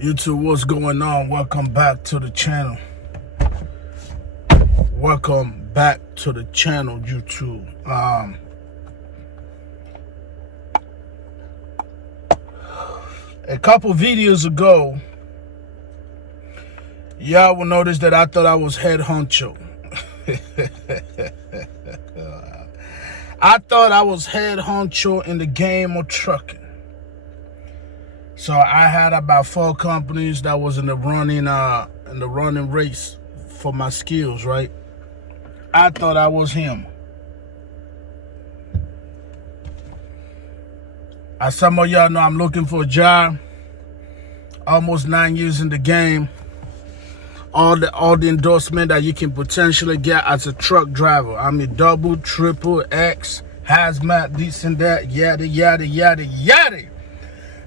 YouTube, what's going on? Welcome back to the channel. Welcome back to the channel, YouTube. A couple videos ago, y'all will notice that I thought I was head honcho. I thought I was head honcho in the game of trucking. So I had about 4 companies that was in the running race for my skills, right? I thought I was him. As some of y'all know, I'm looking for a job. Almost 9 years in the game. All the endorsement that you can potentially get as a truck driver. I'm a double, triple, X, hazmat, this and that, yada, yada, yada, yada.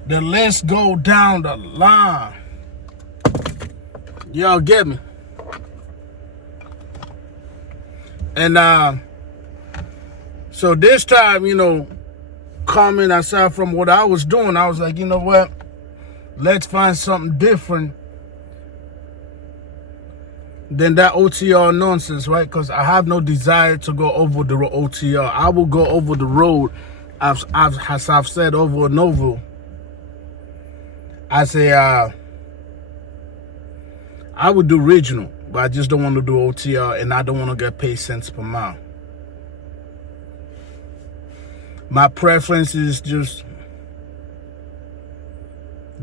The list go down the line. Y'all get me? And so this time, coming aside from what I was doing, I was like, you know what? Let's find something different than that OTR nonsense, right? Because I have no desire to go over the OTR. I will go over the road, as I've said over and over. I say I would do regional, but I just don't want to do OTR, and I don't want to get paid cents per mile. My preference is just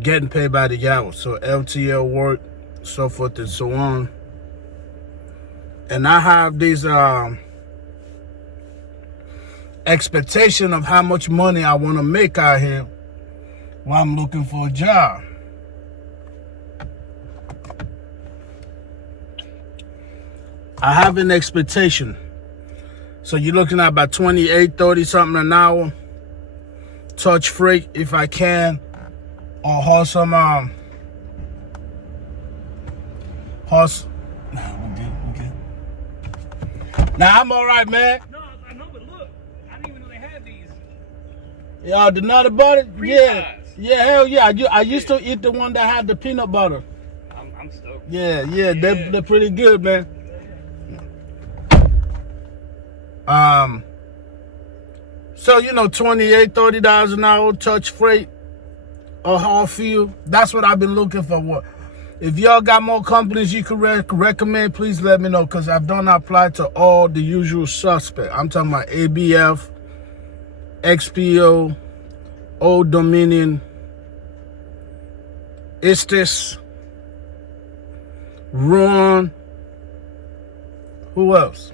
getting paid by the hour, so LTL work, so forth and so on. And I have this expectation of how much money I want to make out here while I'm looking for a job. I have an expectation. So you're looking at about 28, 30 something an hour. Touch freight if I can. Or haul some horse. Okay. Now I'm alright, man. No, I know, but look, I didn't even know they had these. Y'all the nut butter? Yeah. Pies. Yeah, hell yeah. I used to eat the one that had the peanut butter. I'm stoked. Yeah. They're pretty good, man. So 28, $30 an hour, touch freight, or haul fuel. That's what I've been looking for. What? If y'all got more companies you could recommend, please let me know, because I've done apply to all the usual suspects. I'm talking about ABF, XPO, Old Dominion, Estes, Ruan. Who else?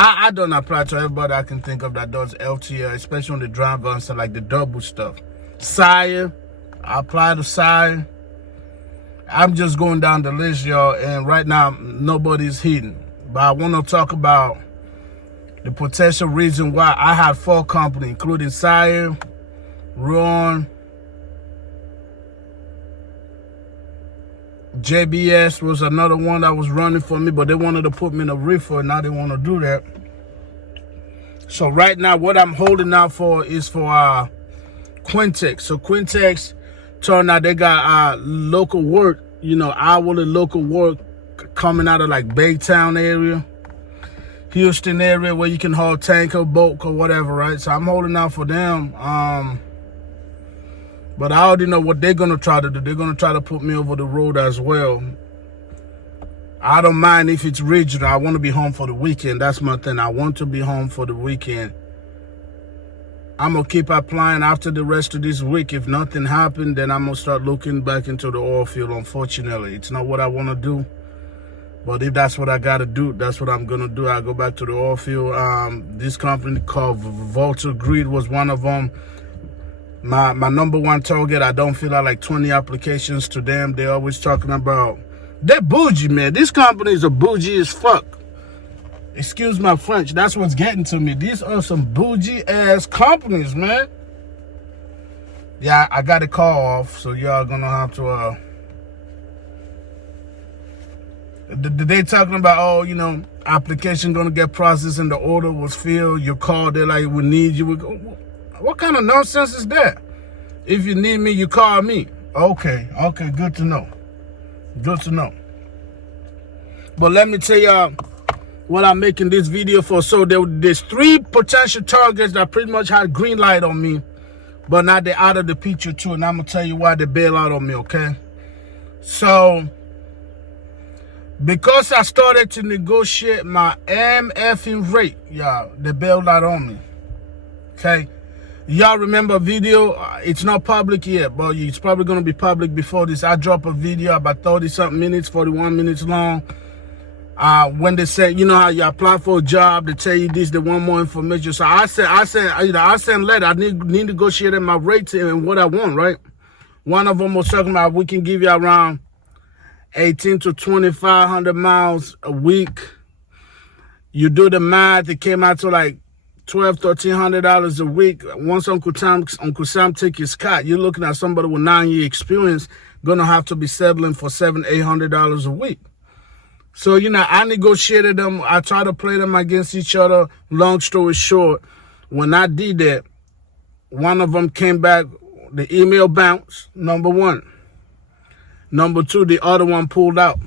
I don't apply to everybody I can think of that does LTL, especially on the driver and stuff, like the double stuff. Sire, I apply to Sire. I'm just going down the list, y'all, and right now nobody's hitting. But I want to talk about the potential reason why I had 4 companies, including Sire, Ron, JBS was another one that was running for me, but they wanted to put me in a reefer, and now they want to do that. So right now, what I'm holding out for is for Quintex. So Quintex turned out they got local work, hourly local work coming out of like Baytown area, Houston area, where you can haul tanker, bulk, or whatever, right? So I'm holding out for them. But I already know what they're going to try to do. They're going to try to put me over the road as well. I don't mind if it's regional. I want to be home for the weekend. That's my thing. I want to be home for the weekend. I'm going to keep applying after the rest of this week. If nothing happened, then I'm going to start looking back into the oil field. Unfortunately, it's not what I want to do. But if that's what I got to do, that's what I'm going to do. I go back to the oil field. This company called Volta Grid was one of them. My number one target, I don't fill out like 20 applications to them. They're always talking about, they're bougie, man. These companies are bougie as fuck. Excuse my French. That's what's getting to me. These are some bougie ass companies, man. Yeah, I got a call off, so y'all gonna have to they talking about, oh, you know, application gonna get processed and the order was filled, your call, they're like, we need you. What kind of nonsense is that? If you need me, you call me. Okay, good to know. Good to know. But let me tell y'all what I'm making this video for. So there's 3 potential targets that pretty much had green light on me, but now they're out of the picture too, and I'm gonna tell you why they bail out on me, okay? So because I started to negotiate my MFing rate, y'all, they bailed out on me. Okay? Y'all remember a video? It's not public yet, but it's probably gonna be public before this. I drop a video about 30-something minutes, 41 minutes long. When they say, you know how you apply for a job, they tell you this, they want more information. So I sent letter. I need negotiated my rates and what I want, right? One of them was talking about we can give you around 18 to 2,500 miles a week. You do the math, it came out to like $1,200-$1,300 a week. Once Uncle Sam take his cut, you're looking at somebody with 9-year experience gonna have to be settling for $700-$800 a week. So, you know, I negotiated them. I tried to play them against each other. Long story short, when I did that, one of them came back, the email bounced, number 1. Number 2, the other one pulled out.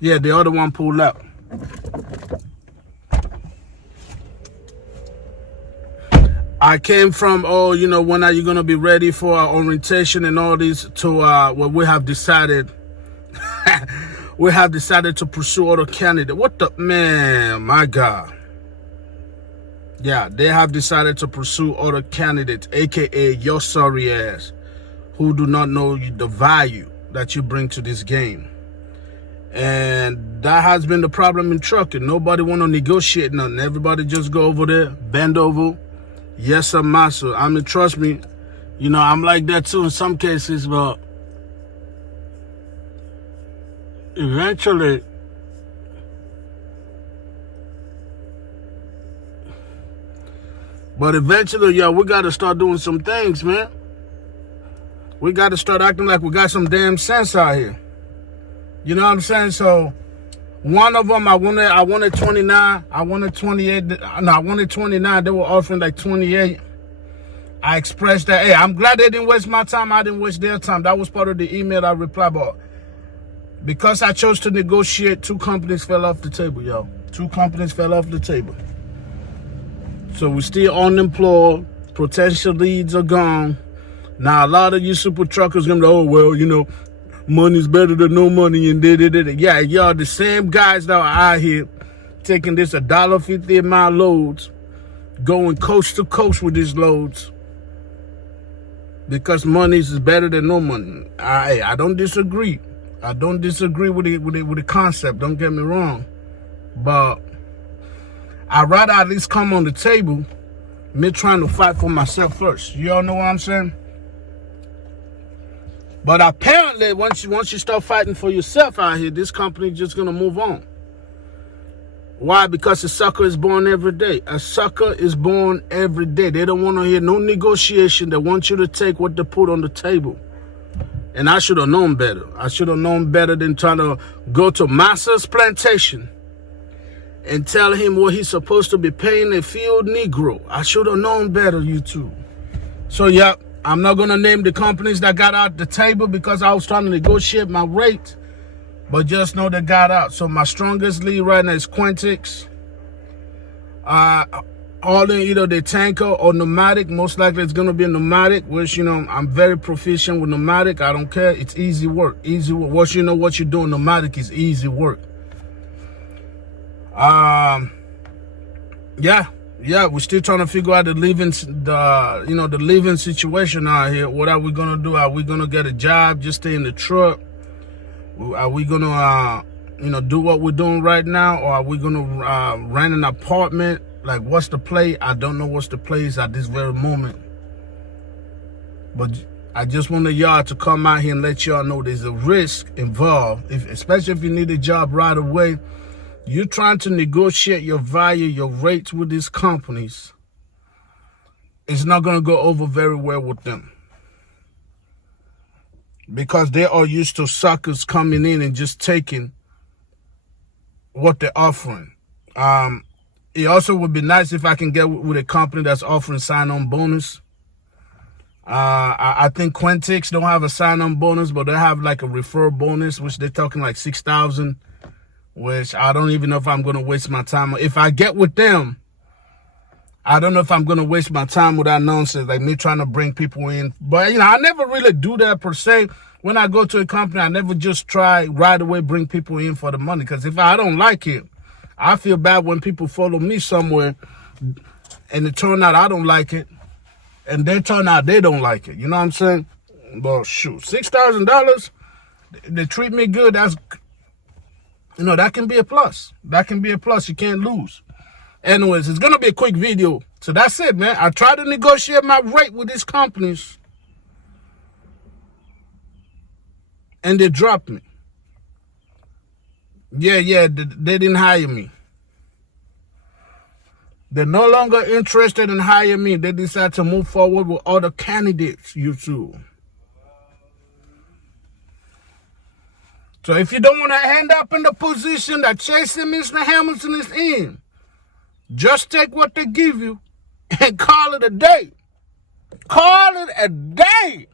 Yeah, the other one pulled out. I came from, oh, you know, when are you going to be ready for our orientation and all this to what we have decided. We have decided to pursue other candidates. What the, man, my God. Yeah, they have decided to pursue other candidates, AKA your sorry ass, who do not know the value that you bring to this game. And that has been the problem in trucking. Nobody want to negotiate nothing. Everybody just go over there, bend over. Yes, sir, master. I mean, trust me, you know, I'm like that too in some cases, but eventually, yeah, we got to start doing some things, man. We got to start acting like we got some damn sense out here. You know what I'm saying? So one of them, I wanted 29. I wanted 28. No, I wanted 29. They were offering like 28. I expressed that, hey, I'm glad they didn't waste my time. I didn't waste their time. That was part of the email I replied, but because I chose to negotiate, 2 companies fell off the table, yo. 2 companies fell off the table. So we're still unemployed. Potential leads are gone. Now, a lot of you super truckers gonna be, oh, well, you know, money's better than no money and da-da-da-da. Yeah, y'all the same guys that are out here taking this $1.50 a mile loads, going coast to coast with these loads because money is better than no money. I don't disagree. I don't disagree with the concept. Don't get me wrong, but I'd rather at least come on the table, me trying to fight for myself first. You all know what I'm saying? But apparently, once you start fighting for yourself out here, this company just gonna move on. Why? Because a sucker is born every day. A sucker is born every day. They don't want to hear no negotiation. They want you to take what they put on the table. And I should have known better. I should have known better than trying to go to Master's plantation and tell him what he's supposed to be paying a field Negro. I should have known better, you two. So, yeah, I'm not going to name the companies that got out the table because I was trying to negotiate my rate. But just know they got out. So my strongest lead right now is Quintix. All in either the tanker or pneumatic. Most likely it's going to be a pneumatic, which, you know, I'm very proficient with pneumatic. I don't care. It's easy work. Easy work. Once you know what you're doing, pneumatic is easy work. Yeah, we're still trying to figure out the living situation out here. What are we going to do? Are we going to get a job, just stay in the truck? Are we going to, do what we're doing right now? Or are we going to rent an apartment? Like, what's the play? I don't know what's the plays at this very moment. But I just want y'all to come out here and let y'all know there's a risk involved, especially if you need a job right away. You're trying to negotiate your value, your rates with these companies. It's not going to go over very well with them. Because they are used to suckers coming in and just taking what they're offering. It also would be nice if I can get with a company that's offering sign-on bonus. I think Quintix don't have a sign-on bonus, but they have like a referral bonus, which they're talking like 6,000, which I don't even know if I'm going to waste my time. If I get with them, I don't know if I'm going to waste my time with that nonsense, like me trying to bring people in. But, you know, I never really do that per se. When I go to a company, I never just try right away bring people in for the money. Because if I don't like it, I feel bad when people follow me somewhere and it turn out I don't like it. And they turn out they don't like it. You know what I'm saying? Well, shoot, $6,000, they treat me good. That's, you know, that can be a plus. That can be a plus. You can't lose. Anyways, it's going to be a quick video. So that's it, man. I try to negotiate my rate with these companies. And they dropped me. Yeah, they didn't hire me. They're no longer interested in hiring me. They decide to move forward with other candidates, YouTube. So if you don't want to end up in the position that chasing Mr. Hamilton is in, just take what they give you and call it a day. Call it a day.